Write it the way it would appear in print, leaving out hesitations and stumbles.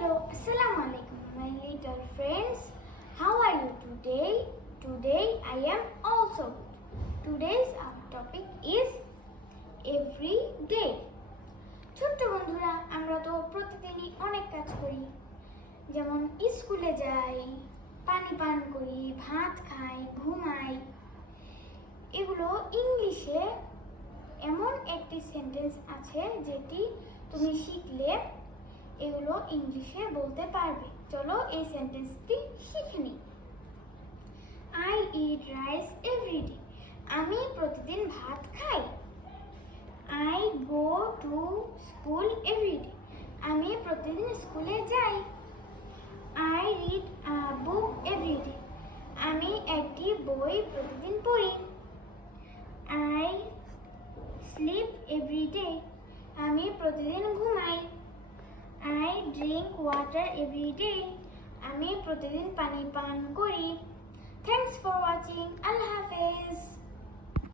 Hello, Assalamu alaikum, my little friends. How are you today? Today I am also good. Today's our topic is every day. ছোট্ট বন্ধুরা, আমরা তো প্রতিদিনই অনেক কাজ করি, যেমন স্কুলে যাই, পানি পান করি, ভাত খাই, ঘুমাই। এগুলো ইংলিশে এমন একটি সেন্টেন্স আছে যেটি তুমি শিখলে এগুলো ইংলিশে বলতে পারবে। চলো এই সেন্টেন্সটি শিখে নিই। I eat rice every day. আমি প্রতিদিন ভাত খাই। I go to school every day. আমি প্রতিদিন স্কুলে যাই। I read a book every day. আমি একটি বই প্রতিদিন পড়ি। I sleep every day. আমি প্রতিদিন ঘুমাই। I drink water every day. আমি প্রতিদিন পানি পান করি। Thanks for watching. Allah Hafiz.